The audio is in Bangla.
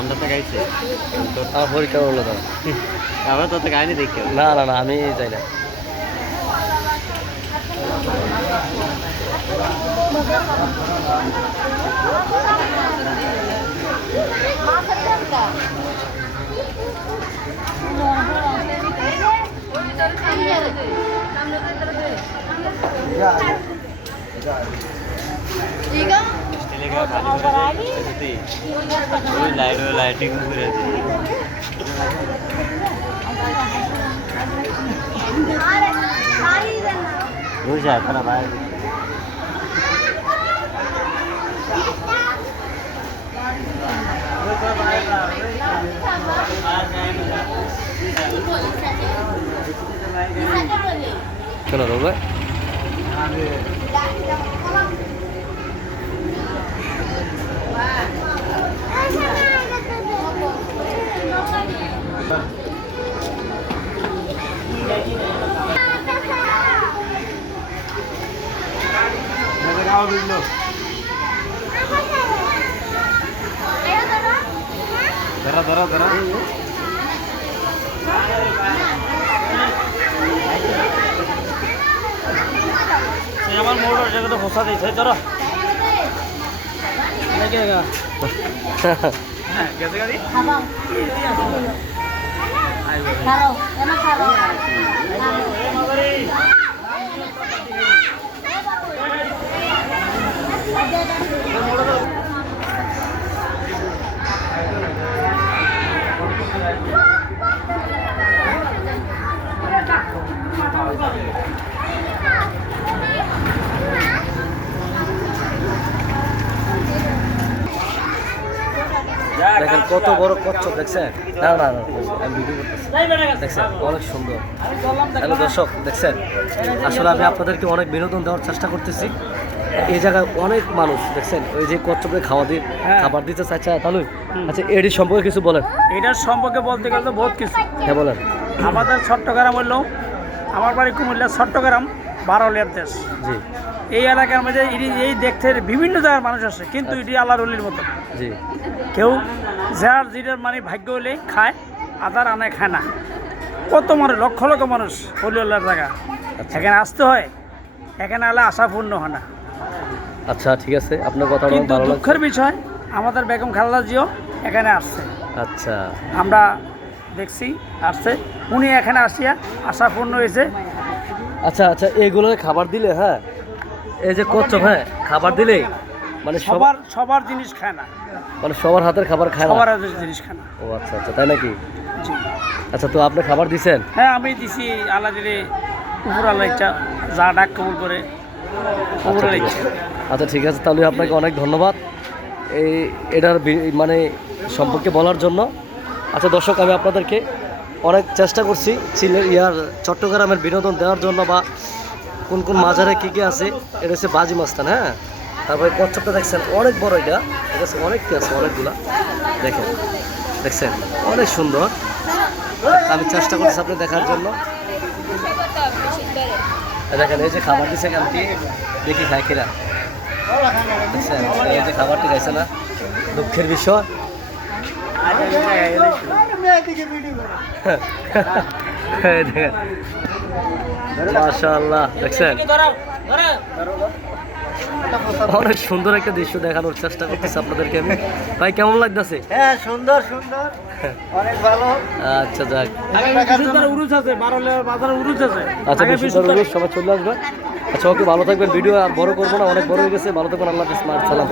আমরা তো গাইছি আমার পরীক্ষা হলো তো আমরা তো গাইনি দেখি না না না আমি যাই না লাইটিং ঘুরে বুঝা তারা বাইরে চলো রোবে ধরা ধরা ধরা আমার মোটর জায়গা তো ফসা দিয়েছে ধরো গেছে গাড়ি দেখেন কত বড় কচ্ছপ দেখছেন না না না আমি ভিডিও করতেছি দেখছেন অনেক সুন্দর হ্যালো দর্শক দেখছেন আসলে আমি আপনাদেরকে অনেক বিনোদন দেওয়ার চেষ্টা করতেছি এই জায়গায় অনেক মানুষ দেখছেন ওই যে কচ্ছপে খাবার দিতে চাইছে তাহলে আচ্ছা এটির সম্পর্কে কিছু বলেন এটার সম্পর্কে বলতে গেলে তো বহুত কিছু হ্যাঁ বলেন আমাদের চট্টগ্রাম হইল আমার বাড়ি কুমিল্লা চট্টগ্রাম বারোলিয়ার দেশ জি এই এলাকার মধ্যে এই দেখতে বিভিন্ন জায়গার মানুষ আসে কিন্তু এটি আল্লাহর অলির মতো জি কেউ যার যেটার মানে ভাগ্য হলে খায় আদার আনায় খায় না কত মানুষ লক্ষ লক্ষ মানুষ হলিউল্লার জায়গা এখানে আসতে হয় এখানে আলে আশা পূর্ণ হয় না আচ্ছা ঠিক আছে আপনার কথা কিন্তু ভালো লাগছে দুঃখের বিষয় আমাদের বেগম খালেদা জিও এখানে আসছে আচ্ছা আমরা দেখছি আসছে উনি এখানে আসিয়া আশা পূর্ণ হয়েছে আচ্ছা আচ্ছা এইগুলো খাবার দিলে হ্যাঁ এই যে কচ্ছপ হ্যাঁ খাবার দিলে মানে সবার সবার জিনিস খায় না মানে সবার হাতের খাবার খায় না সবার হাতের জিনিস খায় না ও আচ্ছা আচ্ছা তাই নাকি জি আচ্ছা তো আপনি খাবার দিছেন হ্যাঁ আমি দিছি আল্লাহ দিলে উপর আল্লাহ ইচ্ছা যা ডাক কবুল করে উপর আল্লাহ ইচ্ছা আচ্ছা ঠিক আছে তাহলে আপনাকে অনেক ধন্যবাদ এটার মানে সম্পর্কে বলার জন্য আচ্ছা দর্শক আমি আপনাদেরকে অনেক চেষ্টা করছি চট্টগ্রামের বিনোদন দেওয়ার জন্য বা কোন কোন মাজারে কী কী আছে এটা হচ্ছে বাজি মাস্তান হ্যাঁ তারপরে কচ্ছপটা দেখছেন অনেক বড় এটা ঠিক আছে অনেক কি আছে অনেকগুলা দেখছেন অনেক সুন্দর আমি চেষ্টা করছি আপনি দেখার জন্য দেখেন এই যে খাবার দিচ্ছে কেন কি দেখি খায় কিনা দেখছেন এই যে খাবারটি খাইছে না দুঃখের বিষয় মাশাআল্লাহ দেখছেন অনেক সুন্দর একটা দৃশ্য দেখানোর চেষ্টা করতেছি আপনাদেরকে আমি ভাই কেমন লাগতেছে হ্যাঁ সুন্দর সুন্দর অনেক ভালো আচ্ছা যাক উরুজ আছে বাজারে উরুজ আছে আচ্ছা সবাই চলে আসবে আচ্ছা ওকে ভালো থাকবেন ভিডিও আর বড় করবো না অনেক বড় হয়ে গেছে ভালো থাকবেন আল্লাহ হাফেজ সালাম